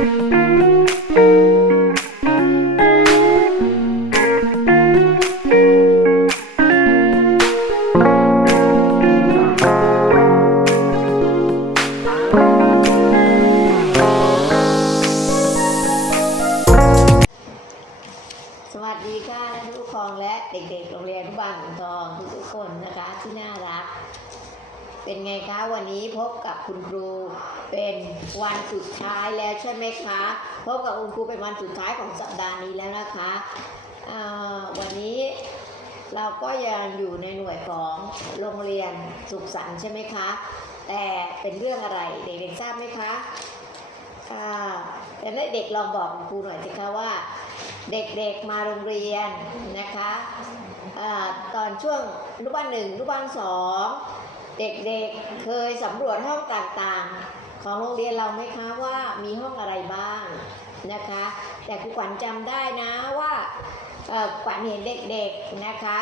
ส เป็นเรื่องอะไรเด็กๆทราบไหมคะอ่าแต่เด็กลองบอกครูหน่อยสิคะว่า เด็กๆมาโรงเรียนนะคะอาตอนช่วงอนุบาลหนึ่งอนุบาลสองเด็กๆเคยสำรวจห้องต่างๆ ของโรงเรียนเราไหมคะว่ามีห้องอะไรบ้างนะคะ แต่ครูขวัญจำได้นะว่าขวัญเห็นเด็กๆนะคะ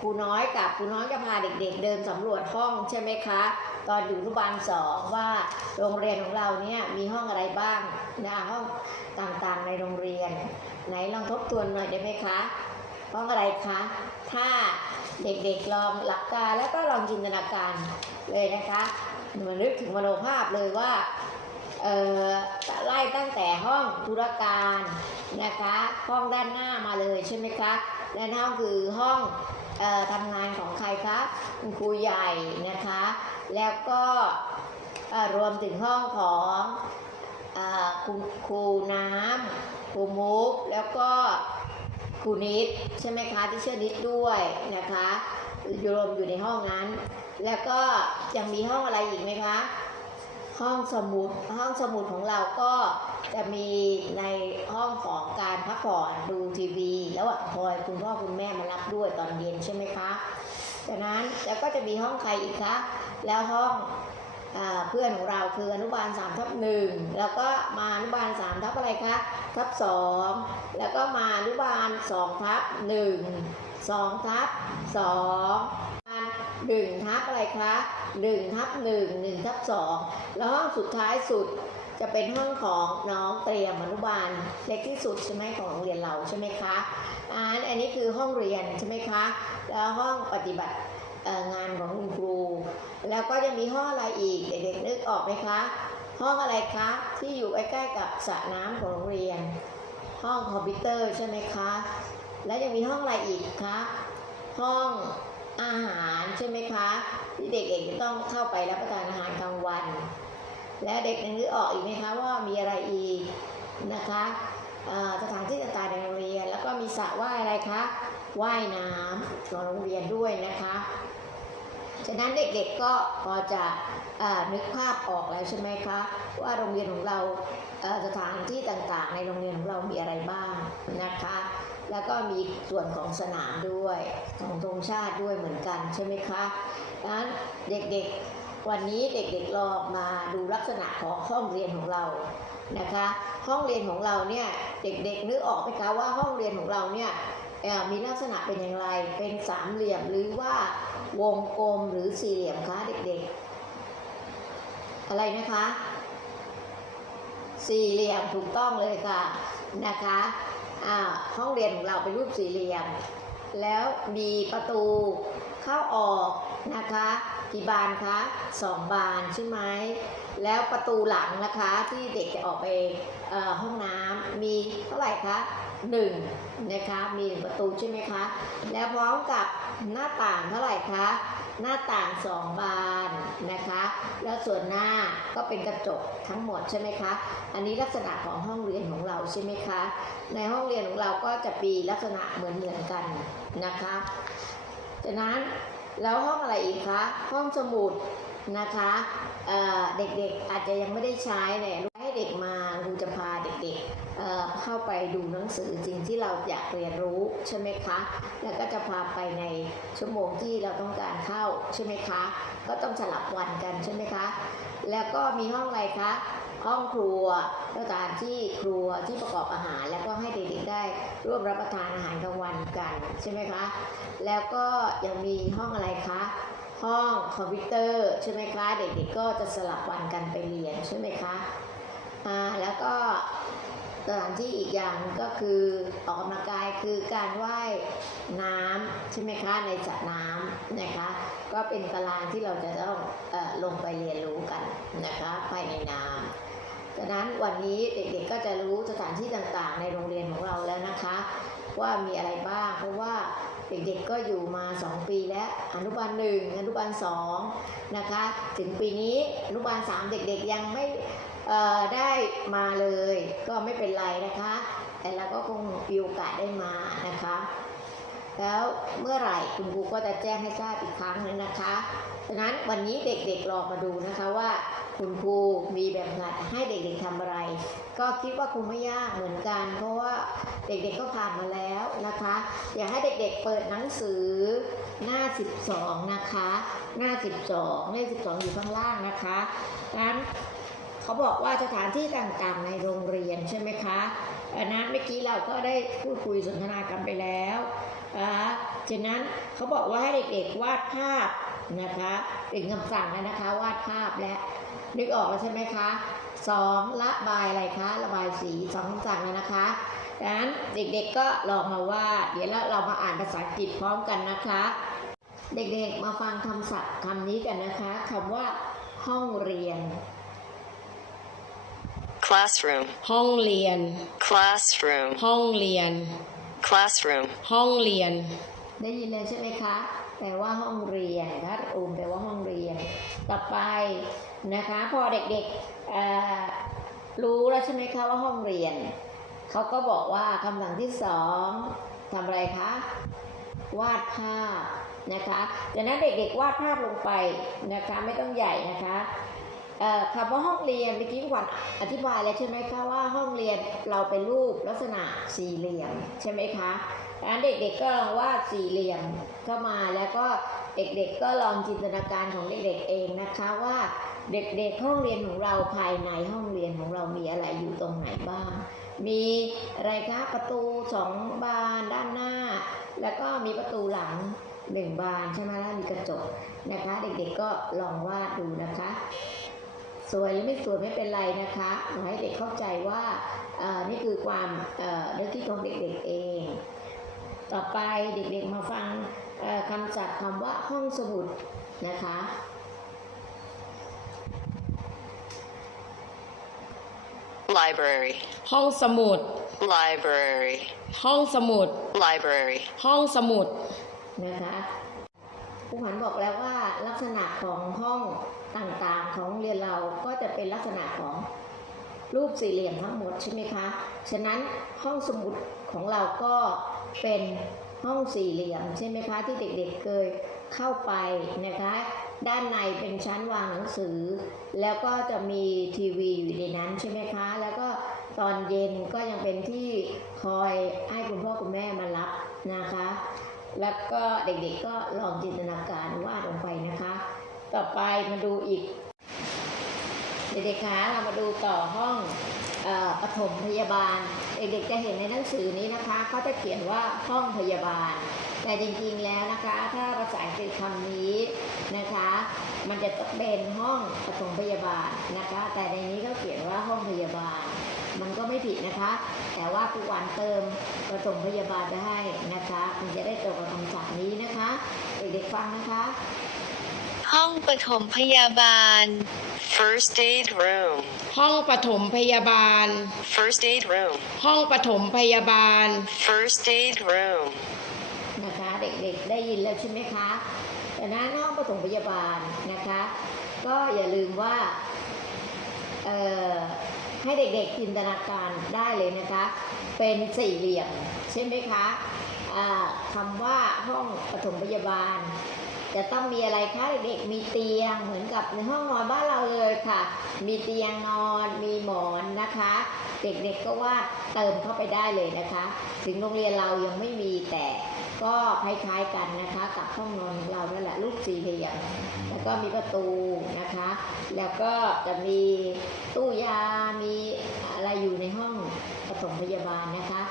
ครูน้อยกับครูน้อยก็พาเด็กๆ เดินสำรวจห้องใช่ไหมคะ ตอนอยู่อนุบาลสองว่าโรงเรียนของเราเนี่ยมีห้องอะไรบ้างนะห้องต่างๆในโรงเรียน ไหนลองทบทวนหน่อยได้ไหมคะ ห้องอะไรคะ ถ้าเด็กๆลองหลับตาแล้วก็ลองจินตนาการเลยนะคะมันนึกถึงมโนภาพเลยว่าเออไล่ตั้งแต่ห้องธุรการนะคะ ห้องด้านหน้ามาเลยใช่ไหมคะและห้องคือห้อง ทำงานของใครคะคุณครูใหญ่นะคะ แล้วก็รวมถึงห้องของเอ่อคุณครูน้ำครูมุกแล้วก็ครูนิดใช่ไหมคะที่เชื่อนิดด้วยนะคะอยู่รวมอยู่ในห้องนั้น แล้วก็ยังมีห้องอะไรอีกไหมคะ ห้องสมุดห้องสมุดของเราก็จะมีในห้องของการพักผ่อนดูทีวี แล้วคอยคุณพ่อคุณแม่มารับด้วยตอนเย็นใช่ไหมคะจากนั้นแล้วก็จะมีห้องใครอีกคะแล้วห้องเพื่อนของเราคืออนุบาล3ทับหนึ่งแล้วก็มาอนุบาล3ทับอะไรคะทับสองแล้วก็มาอนุบาล2ทับหนึ่งสองทับสอง หนึ่งทับอะไรคะหนึ่งทับหนึ่งหนึ่งทับสองแล้วห้องสุดท้ายสุดจะเป็นห้องของน้องเตรียมอนุบาลเล็กที่สุดใช่ไหมของโรงเรียนเราใช่ไหมคะอันอันนี้คือห้องเรียนใช่ไหมคะ แล้วห้องปฏิบัติงานของคุณครู แล้วก็จะมีห้องอะไรอีกเด็กๆนึกออกไหมคะ ห้องอะไรคะที่อยู่ใกล้ๆกับสระน้ำของโรงเรียน ห้องคอมพิวเตอร์ใช่ไหมคะ แล้วยังมีห้องอะไรอีกคะ ห้อง อาหารใช่ไหมคะ ที่เด็กๆจะต้องเข้าไปรับประทานอาหารกลางวัน และเด็กนึกออกอีกไหมคะว่ามีอะไรอีกนะคะสถานที่ต่างๆในโรงเรียน แล้วก็มีสระว่ายอะไรคะว่ายน้ำของโรงเรียนด้วยนะคะฉะนั้นเด็กๆก็พอจะอนึกภาพออกแล้วใช่ไหมคะว่าโรงเรียนของเราสถานที่ต่างๆ ในโรงเรียนของเรามีอะไรบ้างนะคะ แล้วก็มีส่วนของสนามด้วยของธงชาติด้วยเหมือนกันใช่ไหมคะดังนั้นเด็กๆวันนี้เด็กๆลองมาดูลักษณะของห้องเรียนของเรานะคะ ห้องเรียนของเราเนี่ยเด็กๆนึกออกไหมคะว่าห้องเรียนของเราเนี่ยมีลักษณะเป็นอย่างไร เป็นสามเหลี่ยมหรือว่าวงกลมหรือสี่เหลี่ยมคะเด็กๆ อะไรนะคะ สี่เหลี่ยมถูกต้องเลยค่ะนะคะ ห้องเรียนของเราเป็นรูปสี่เหลี่ยม แล้วมีประตูเข้าออกนะคะกี่บานคะสองบานใช่ไหมแล้วประตูหลังนะคะที่เด็กจะออกไปห้องน้ำมีเท่าไหร่คะหนึ่งนะคะมีหนึ่งประตูใช่ไหมคะ แล้วพร้อมกับหน้าต่างเท่าไหร่คะ หน้าต่างสองบานนะคะ แล้วส่วนหน้าก็เป็นกระจกทั้งหมดใช่ไหมคะ อันนี้ลักษณะของห้องเรียนของเราใช่ไหมคะ ในห้องเรียนของเราก็จะมีลักษณะเหมือนเหมือนกันนะคะจากนั้นแล้วห้องอะไรอีกคะ ห้องสมุดนะคะเเด็กๆอาจจะยังไม่ได้ใช้เนี่ยให้เด็กมาครูจะพา เข้าไปดูหนังสือสิ่งที่เราอยากเรียนรู้ใช่ไหมคะ แล้วก็จะพาไปในชั่วโมงที่เราต้องการเข้าใช่ไหมคะ ก็ต้องสลับวันกันใช่ไหมคะ แล้วก็มีห้องอะไรคะ ห้องครัวสถานที่ครัวที่ประกอบอาหาร แล้วก็ให้เด็กๆได้ร่วมรับประทานอาหารกลางวันกันใช่ไหมคะ แล้วก็ยังมีห้องอะไรคะห้องคอมพิวเตอร์ใช่ไหมคะเด็กๆก็จะสลับวันกันไปเรียนใช่ไหมคะอ่าแล้วก็ สถานที่อีกอย่างก็คือออกกำลังกายคือการว่ายน้ำใช่ไหมคะในสระน้ำนะคะก็เป็นตารางที่เราจะต้องอลงไปเรียนรู้กันนะคะภายในน้ำดังนั้นวันนี้เด็กๆก็จะรู้สถานที่ต่างๆ ในโรงเรียนของเราแล้วนะคะ ว่ามีอะไรบ้างเพราะว่าเด็กๆก็อยู่มา 2 ปีแล้วอนุบาลหนึ่งอนุบาลสองนะคะ ถึงปีนี้อนุบาลสามเด็กๆยังไม่ ได้มาเลยก็ไม่เป็นไรนะคะ แต่เราก็คงมีโอกาสได้มานะคะ แล้วเมื่อไหร่คุณครูก็จะแจ้งให้ทราบอีกครั้งนึงนะคะดังนั้นวันนี้เด็กๆลองมาดูนะคะว่าคุณครูมีแบบงานให้เด็กๆทำอะไร ก็คิดว่าคงไม่ยากเหมือนกัน เพราะว่าเด็กๆก็ผ่านมาแล้วนะคะ อยากให้เด็กๆเปิดหนังสือหน้า 12 นะคะ หน้า 12 หน้า 12 อยู่ข้างล่างนะคะนั้น เขาบอกว่าสถานที่ต่างๆในโรงเรียนใช่ไหมคะอันนั้นเมื่อกี้เราก็ได้พูดคุยสนทนากันไปแล้วอ่าฉะนั้นเขาบอกว่าให้เด็กๆวาดภาพนะคะเป็นคำสั่งแล้วนะคะวาดภาพและนึกออกแล้วใช่ไหมคะสองระบายอะไรคะ ระบายสีสองคำสั่งแล้วนะคะดังนั้นเด็กๆก็ลองมาวาดเดี๋ยวเรามาอ่านภาษาอังกฤษพร้อมกันนะคะ เด็กๆมาฟังคำศัพท์คำนี้กันนะคะคำว่าห้องเรียน classroom, ห้องเรียน classroom, ห้องเรียน classroom, ห้องเรียน ได้ยินเลยใช่ไหมคะ แปลว่าห้องเรียนทัดอูมแปลว่าห้องเรียน ต่อไปนะคะ พอเด็กๆเอ่อรู้แล้วใช่ไหมคะว่าห้องเรียน เขาก็บอกว่าคำสั่งที่สองทำอะไรคะ วาดภาพนะคะจากนั้นเด็กๆวาดภาพลงไปนะคะ ไม่ต้องใหญ่นะคะเอ่อ คำว่าห้องเรียนเมื่อกี้ขวัญอธิบายแล้วใช่ไหมคะว่าห้องเรียนเราเป็นรูปลักษณะสี่เหลี่ยมใช่ไหมคะดังนั้นเด็กๆก็ลองวาดสี่เหลี่ยมเข้ามาแล้วก็เด็กๆก็ลองจินตนาการของเด็กๆเองนะคะว่าเด็กๆห้องเรียนของเราภายในห้องเรียนของเรามีอะไรอยู่ตรงไหนบ้าง มีอะไรคะประตูสองบานด้านหน้า แล้วก็มีประตูหลังหนึ่งบานใช่ไหมแล้วมีกระจกนะคะ เด็กๆก็ลองวาดดูนะคะ สวยหรือไม่สวยไม่เป็นไรนะคะขอให้เด็กเข้าใจว่าเอ่อนี่คือความเอ่อนึกคิดของเด็กๆเอง ต่อไปเด็กๆมาฟังเอ่อคำศัพท์คำว่าห้องสมุดนะคะ library, ห้องสมุด library, ห้องสมุด library, ห้องสมุดนะคะผู้ขวัญบอกแล้วว่า ลักษณะของห้องต่างๆของเรียนเราก็จะเป็นลักษณะของรูปสี่เหลี่ยมทั้งหมดใช่ไหมคะ ฉะนั้นห้องสมุดของเราก็เป็นห้องสี่เหลี่ยมใช่ไหมคะที่เด็กๆเคยเข้าไปนะคะ ด้านในเป็นชั้นวางหนังสือ แล้วก็จะมีทีวีอยู่ในนั้นใช่ไหมคะ แล้วก็ตอนเย็นก็ยังเป็นที่คอยให้คุณพ่อคุณแม่มารับนะคะ แล้วก็เด็กๆก็ลองจินตนาการวาดลงไป ต่อไปมาดูอีก เด็กๆคะเรามาดูต่อห้องอปฐมพยาบาล เด็กๆจะเห็นในหนังสือนี้นะคะเขาจะเขียนว่าห้องพยาบาล แต่จริงๆแล้วนะคะ ถ้าภาษาอังกฤษคำนี้นะคะ มันจะต้องเป็นห้องปฐมพยาบาลนะคะ แต่ในนี้เขาเขียนว่าห้องพยาบาล มันก็ไม่ผิดนะคะ แต่ว่าครูวันเติมปฐมพยาบาลไปให้นะคะ มันจะได้ตรงกับคำศัพท์นี้นะคะ เด็กๆฟังนะคะ ห้องปฐมพยาบาล first aid room, ห้องปฐมพยาบาล first aid room, ห้องปฐมพยาบาล first aid room, นะคะเด็กๆได้ยินแล้วใช่ไหมคะแต่นั้นห้องปฐมพยาบาลนะคะ ก็อย่าลืมว่าเอ่อให้เด็กๆจินตนาการได้เลยนะคะ เป็นสี่เหลี่ยมใช่ไหมคะอ่าคำว่าห้องปฐมพยาบาล จะต้องมีอะไรคะเด็กๆมีเตียงเหมือนกับในห้องนอนบ้านเราเลยค่ะ มีเตียงนอนมีหมอนนะคะ เด็กๆก็ว่าเติมเข้าไปได้เลยนะคะ ถึงโรงเรียนเรายังไม่มีแต่ก็คล้ายๆกันนะคะกับห้องนอนของเรานั่นแหละรูปสี่เหลี่ยมแล้วก็มีประตูนะคะ แล้วก็จะมีตู้ยามีอะไรอยู่ในห้องปฐมพยาบาลนะคะ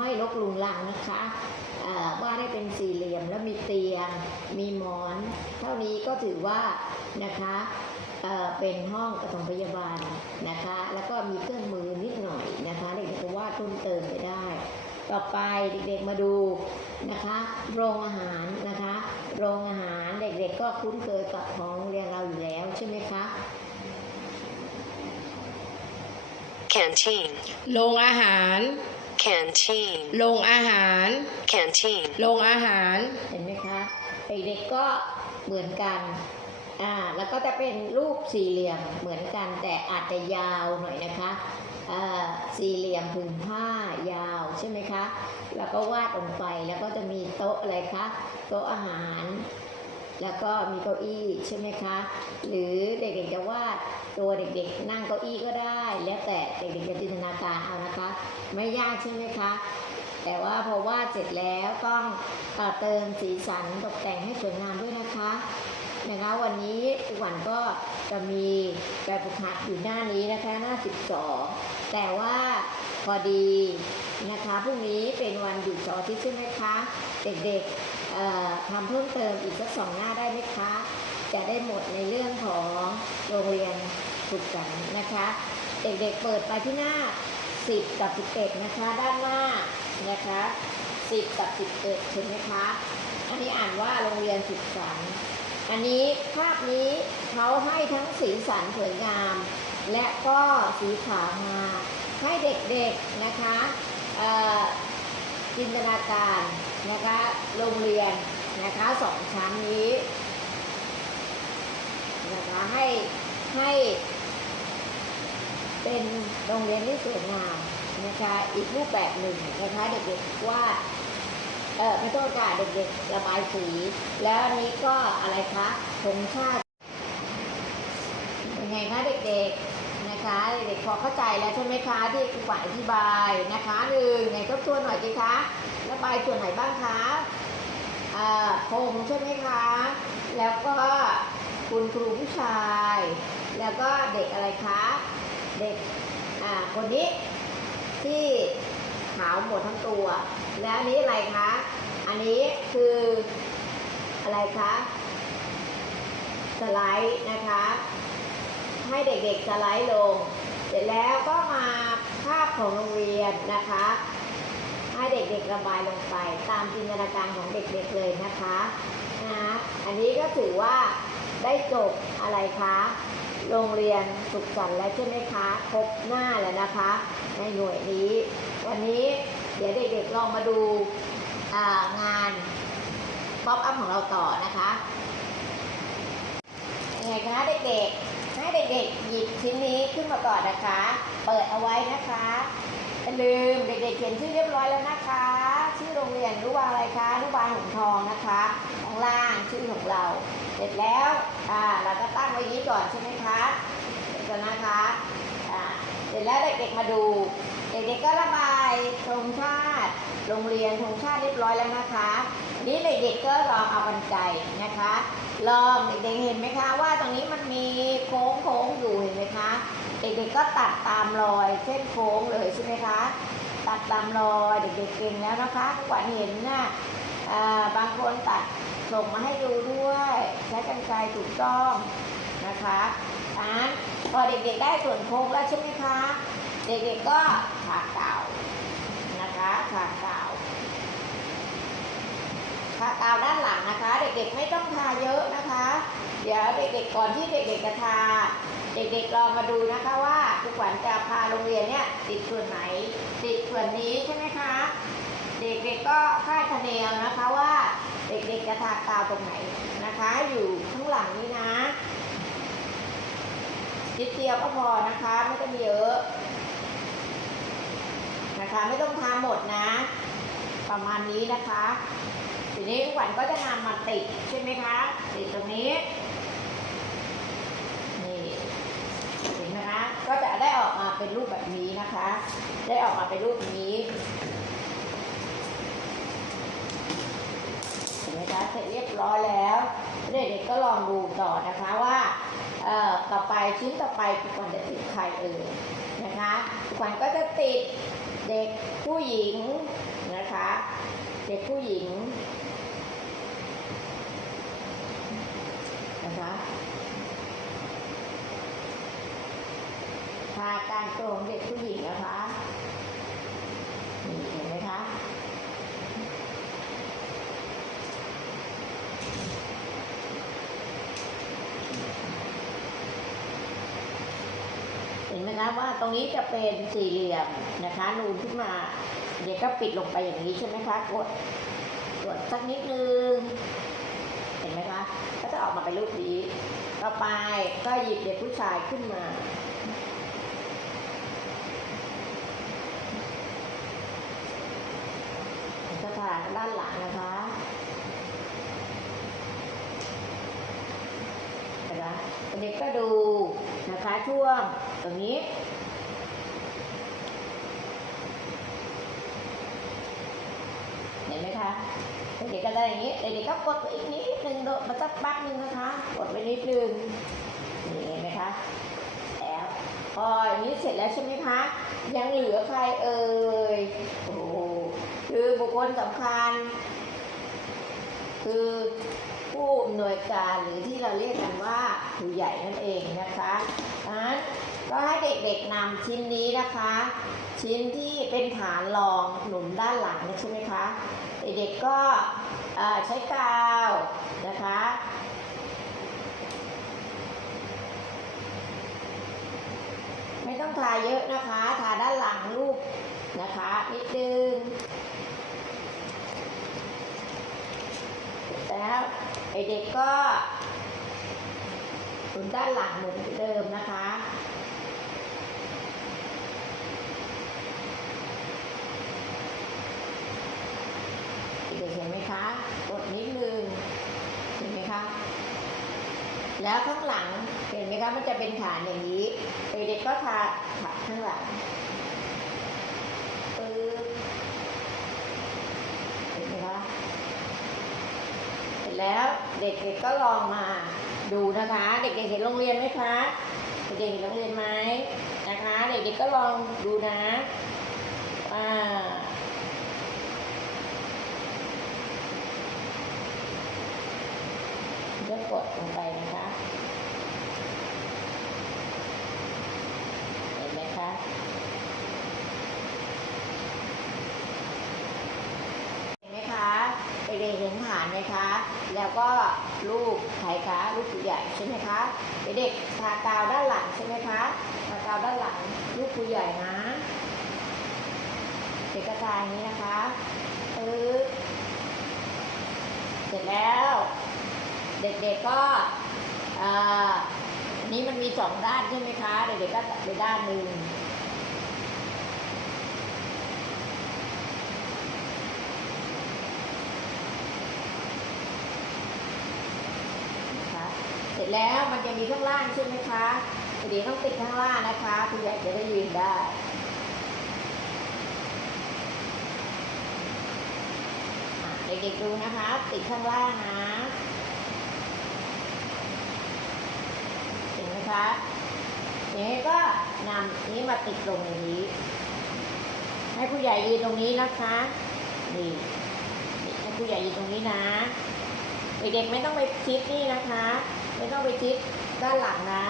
ไม่ลกลุงลังนะคะเอ่อว่าได้เป็นสี่เหลี่ยมแล้วมีเตียง มีหมอน เท่านี้ก็ถือว่านะคะเอ่อเป็นห้องปฐมพยาบาลนะคะ แล้วก็มีเครื่องมือนิดหน่อยนะคะเด็กๆก็วาดเพิ่มเติมไปได้ ต่อไปเด็กๆมาดูนะคะ โรงอาหารนะคะ โรงอาหารเด็กๆก็คุ้นเคยกับของโรงเรียนเราอยู่แล้วใช่ไหมคะ Canteen. โรงอาหาร Canteen. โรงอาหาร Canteen. โรงอาหาร เห็นไหมคะเด็กๆก็เหมือนกันอ่าแล้วก็จะเป็นรูปสี่เหลี่ยมเหมือนกันแต่อาจจะยาวหน่อยนะคะอ่าสี่เหลี่ยมผืนผ้ายาวใช่ไหมคะ แล้วก็วาดลงไปแล้วก็จะมีโต๊ะอะไรคะโต๊ะอาหาร แล้วก็มีเก้าอี้ใช่ไหมคะ หรือเด็กๆจะวาดตัวเด็กๆ นั่งเก้าอี้ก็ได้ แล้วแต่เด็กๆจะจินตนาการเอานะคะ ไม่ยากใช่ไหมคะแต่ว่าพอวาดเสร็จแล้วต้องเอ่อเติมสีสันตกแต่งให้สวยงามด้วยนะคะนะคะวันนี้ทุกวันก็จะมีแบบฝึกหัดอยู่หน้านี้นะคะหน้า 12 แต่ว่าพอดีนะคะพรุ่งนี้เป็นวันหยุดเสาร์อาทิตย์ใช่ไหมคะ เด็กๆ ทำเพิ่มเติมอีกสักสองหน้าได้ไหมคะ จะได้หมดในเรื่องของโรงเรียนฝึกกันนะคะ เด็กๆเปิดไปที่หน้า 10 กับ 11 นะคะ ด้านหน้านะคะ 10 กับ 11เห็นไหมคะอันนี้อ่านว่าโรงเรียนศึกสันอันนี้ภาพนี้เขาให้ทั้งสีสันสวยงาม และก็สีขาวมาให้เด็กๆนะคะอ่อจินตนาการ นะคะโรงเรียนนะคะสองชั้นนี้นะคะให้ให้เป็นโรงเรียนที่สวยงามนะคะอีกรูปแบบหนึ่งนะคะเด็กๆว่าเออไม่ต้องการเด็กๆระบายสี แล้วอันนี้ก็อะไรคะธงชาติยังไงคะเด็กๆ นะคะเด็กๆพอเข้าใจแล้วใช่ไหมคะที่ครูฝ่ายอธิบายนะคะหนึ่งไงก็ตัวหน่อยสิคะระบายส่วนไหนบ้างคะอ่าธงใช่ไหมคะ แล้วก็คุณครูผู้ชาย แล้วก็เด็กอะไรคะ เด็กอ่าคนนี้ที่ขาวหมดทั้งตัว แล้วนี้อะไรคะ อันนี้คืออะไรคะสไลด์นะคะ ให้เด็กๆสไลด์ลง เสร็จแล้วก็มาภาพของโรงเรียนนะคะ ให้เด็กๆระบายลงไป ตามจินตนาการของเด็กๆเลยนะคะนะอันนี้ก็ถือว่าได้จบอะไรคะ โรงเรียนสุขสันต์แล้วใช่ไหมคะ ครบหน้าแล้วนะคะ ในหน่วยนี้ วันนี้เดี๋ยวเด็กๆลองมาดูางานป๊อปอัพของเราต่อนะคะยังไงคะเด็กๆ ให้เด็กๆหยิบชิ้นนี้ขึ้นมาก่อนนะคะ เปิดเอาไว้นะคะอย่าลืมเด็กๆเขียนชื่อเรียบร้อยแล้วนะคะ ชื่อโรงเรียนรู้ว่าอะไรคะรู้ว่าหงทองนะคะข้างล่างชื่อของเรา เสร็จแล้วอ่าเราก็ตั้งไว้ยี้ก่อนใช่ไหมคะเสร็จแล้วนะคะอ่าเสร็จแล้วเด็กๆมาดู เด็กๆก็ระบายธงชาติ โรงเรียนธงชาติเรียบร้อยแล้วนะคะ นี้เด็กๆก็ลองเอากันไกรนะคะ ลองเด็กๆเห็นไหมคะ ว่าตรงนี้มันมีโค้งโค้งอยู่เห็นไหมคะ เด็กๆก็ตัดตามรอยเส้นโค้งเลยใช่ไหมคะตัดตามรอยเด็กๆเก่งแล้วนะคะกว่าเห็นน่ะอ่าบางคนตัดส่งมาให้ดูด้วยใช้กันไกรถูกต้องนะคะอะพอเด็กๆได้ส่วนโค้งแล้วใช่ไหมคะ เด็กๆก็ทาเก่าวนะคะทาเก่า วทากาวด้านหลังนะคะ เด็กๆไม่ต้องทาเยอะนะคะ เดี๋ยวเด็กๆก่อนที่เด็กๆจะทา เด็กๆลองมาดูนะคะว่าทุกวันจะพาโรงเรียนเนี่ยติดส่วนไหน ติดส่วนนี้ใช่ไหมคะ เด็กๆก็คาดคะเนเอานะคะว่าเด็กๆจะทากาวตรงไหนนะคะ อยู่ข้างหลังนี้นะนิดเดียวก็พอนะคะไม่ต้องเยอะนะคะไม่ต้องทาหมดนะ ประมาณนี้นะคะ ทีนี้ทุกวันก็จะนำมาติดใช่ไหมคะ ติดตรงนี้ นี่เห็นไหมคะ ก็จะได้ออกมาเป็นรูปแบบนี้นะคะ ได้ออกมาเป็นรูปนี้เห็นไหมคะเสร็จเรียบร้อยแล้วเด็กๆก็ลองดูต่อนะคะว่าเอ่อต่อไปชิ้นต่อไปคุณขวัญจะติดใครเอ่ยนะคะคุณขวัญก็จะติดเด็กผู้หญิงนะคะ เด็กผู้หญิง นะคะากลางตัวของเด็กผู้หญิงนะคะนี่เห็นไหมคะเห็นไหมคะว่าตรงนี้จะเป็นสี่เหลี่ยมนะคะนูนขึ้นมา เดี๋ยวก็ปิดลงไปอย่างนี้ใช่ไหมคะ กดกดสักนิดนึง ไหมคะก็จะออกมาเป็นรูปนี้ ต่อไปก็หยิบเด็กผู้ชายขึ้นมาสถานด้านหลังนะคะนไหมเด็กก็ดูนะคะช่วงตรงนี้เห็นไหมคะ เด็กๆก็ได้อย่างนี้เด็กๆก็กดไปอีกนิดนึงโดดมาสักปักหนึ่งนะคะ กดไปนิดนึงนี่เห็นไหมคะแล้วพออย่างนี้เสร็จแล้วใช่ไหมคะยังเหลือใครเอ่ยโอ้คือบุคคลสำคัญ คือผู้อำนวยการหรือที่เราเรียกกันว่าผู้ใหญ่นั่นเองนะคะดังนั้น ก็ให้เด็กๆนำชิ้นนี้นะคะ ชิ้นที่เป็นฐานรองหนุนด้านหลังใช่ไหมคะเด็กๆก็ใช้กาวนะคะไม่ต้องทาเยอะนะคะ ทาด้านหลังรูปนะคะนิดนึงเสร็จแล้วเด็กๆก็หนุนด้านหลังเหมือนเดิมนะคะ เด็กๆเห็นไหม คะ กดนิดนึงเห็นไหมคะ แล้วข้างหลังเห็นไหมคะมันจะเป็นฐานอย่างนี้เด็กๆก็ทาถักข้างหลังปึ๊บเห็นไหมคะเสร็จแล้วเด็กๆก็ลองมาดูนะคะ เด็กๆเห็นโรงเรียนไหมคะเด็กๆเห็นโรงเรียนไหมนะคะ เด็กๆก็ลองดูนะอ่า เลือ กดลงไปนะคะ เห็นไหมคะเห็นไหมคะเด็กๆเห็นฐานไหมคะ แล้วก็รูปใครคะรูปผู้ใหญ่ใช่ไหมคะเด็กๆทากาวด้านหลังใช่ไหมคะทากาวด้านหลังรูปผู้ใหญ่นะเด็กกระจายนี้นะคะปึ๊บเสร็จแล้ว เด็กๆก็อันนี้มันมีสองด้านใช่ไหมคะ เด็กๆก็ตัดไปด้านหนึ่งเสร็จแล้วมันจะมีข้างล่างใช่ไหมคะเด็กต้องติดข้างล่างนะคะคุณใหญ่จะได้ยืนได้เด็กๆดูนะคะ ติดข้างล่างนะ เห็นไหม คะอย่างนี้ก็นำนี้มาติดตรงอย่างนี้ ให้ผู้ใหญ่ยืนตรงนี้นะคะนี่นี่ให้ผู้ใหญ่ยืนตรงนี้นะ เด็กๆไม่ต้องไปชิดนี่นะคะ ไม่ต้องไปชิดด้านหลังนะ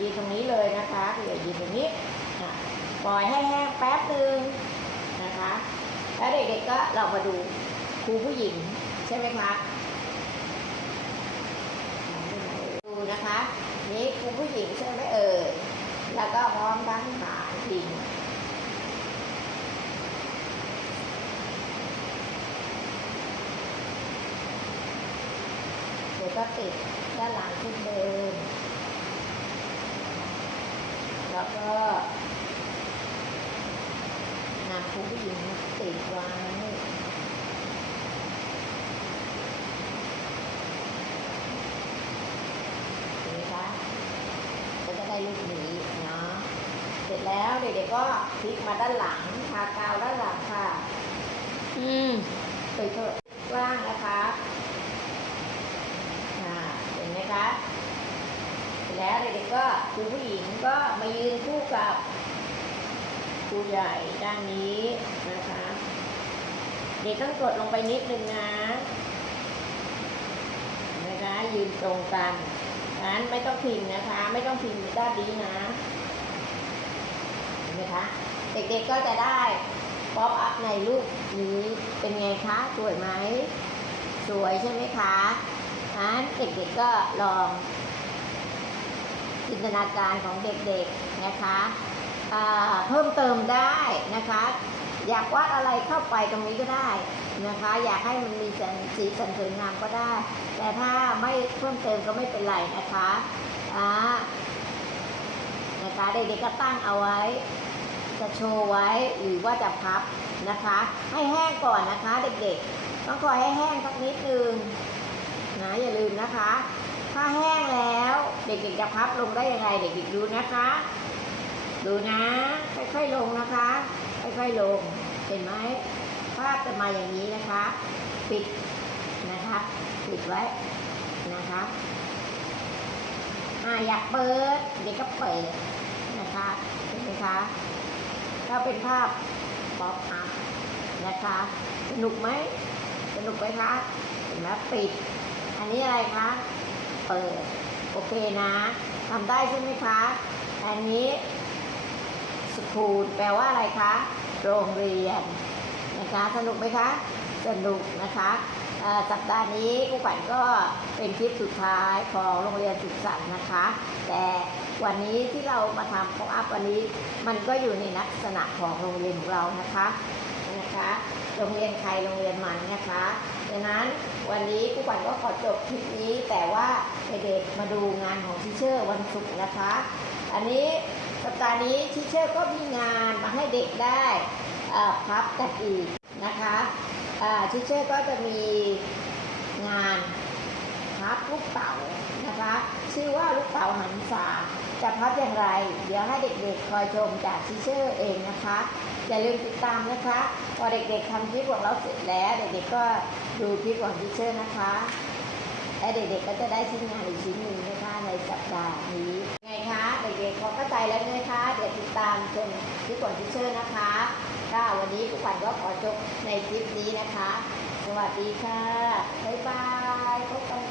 ยืนตรงนี้เลยนะคะผู้ใหญ่ยืนตรงนี้ปล่อยให้แห้งแป๊บหนึ่งนะคะ แล้วเด็กๆก็เรามาดูครูผู้หญิงใช่ไหมคะดูนะคะ นี่ครูผู้หญิงใช่ไหมเอ่ย แล้วก็พร้อมทั้งฐานพิงเดี๋ยวก็ติดด้านหลังขึ้นเดิม แล้วก็นำครูผู้หญิงติดไว้ เห็นไหมคะก็จะได้รูปนี้เนาะ เสร็จ แล้วเด็กๆก็พลิกมาด้านหลังทากาวด้านหลังค่ะ อืมไปเถอะว่างนะคะอ่าเห็นไหมคะเสร็จแล้วเด็กๆก็ครูผู้หญิงก็มายืนคู่กับครูใหญ่ด้านนี้นะคะ เด็กต้องกดลงไปนิดนึงนะเห็นไหมคะยืนตรงกันนั้นไม่ต้องพิงนะคะ ไม่ต้องพิงด้านนี้นะ ไหมคะ เด็กๆก็จะได้ป๊อปอัพในรูปนี้เป็นไงคะ สวยไหม สวยใช่ไหมคะงั้นเด็กๆก็ลอง จินตนาการของเด็กๆนะคะเพิ่มเติมได้นะคะ อยากวาดอะไรเข้าไปตรงนี้ก็ได้นะคะ อยากให้มันมีสีสีสันสวยงามก็ได้ แต่ถ้าไม่เพิ่มเติมก็ไม่เป็นไรนะคะอ่านะคะเด็กๆก็ตั้งเอาไว้ จะโชว์ไว้หรือว่าจะพับนะคะ ให้แห้งก่อนนะคะเด็กๆ ต้องคอยให้แห้งสักนิดนึงนะอย่าลืมนะคะ ถ้าแห้งแล้วเด็กๆจะพับลงได้ยังไงเด็กๆดูนะคะ ดูนะค่อยๆลงนะคะค่อยๆลงเห็นไหมภาพจะมาอย่างนี้นะคะ ปิดนะคะปิดไว้นะคะอ่าอยากเปิดเด็กก็เปิดนะคะเห็นไหมคะ ถ้าเป็นภาพป๊อปอัพนะคะ สนุกไหมสนุกไหมคะเห็นไหมปิด อันนี้อะไรคะ เปิด โอเคนะทำได้ใช่ไหมคะ อันนี้สคูลแปลว่าอะไรคะ โรงเรียนนะคะ สนุกไหมคะ สนุกนะคะ สัปดาห์นี้ครูขวัญก็เป็นคลิปสุดท้ายของโรงเรียนสุขสันต์นะคะ แต่วันนี้ที่เรามาทำ p อ p อัพวันนี้ มันก็อยู่ในลักษณะของโรงเรียนของเรานะคะนะคะโรงเรียนใครโรงเรียนมันนะคะดังนั้นวันนี้ครูขวัญก็ขอจบคลิปนี้แต่ว่าเด็กๆมาดูงานของทิเชอร์วันศุกร์นะคะ อันนี้สัปดาห์นี้ทิเชอร์ก็มีงานมาให้เด็กได้พับกันอีกนะคะ ทิเชอร์ก็จะมีงานพับลูกเต๋านะคะ ชื่อว่าลูกเต๋าหันษาจะพับอย่างไร เดี๋ยวให้เด็กๆคอยชมจากทิเชอร์เองนะคะอย่าลืมติดตามนะคะ พอเด็กๆทำคลิปของเราเสร็จแล้วเด็กๆก็ดูคลิปของทิเชอร์นะคะและเด็กๆก็จะได้ชิ้นงานอีกชิ้นหนึ่งนะคะในสัปดาห์นี้ไงคะเด็กๆพอเข้าใจแล้วไหมคะเดี๋ยวติดตามชมคลิปของทิเชอร์นะคะ ค่ะ วันนี้ผู้ฝันก็ขอจบในคลิปนี้นะคะ สวัสดีค่ะ บ๊ายบายพบกัน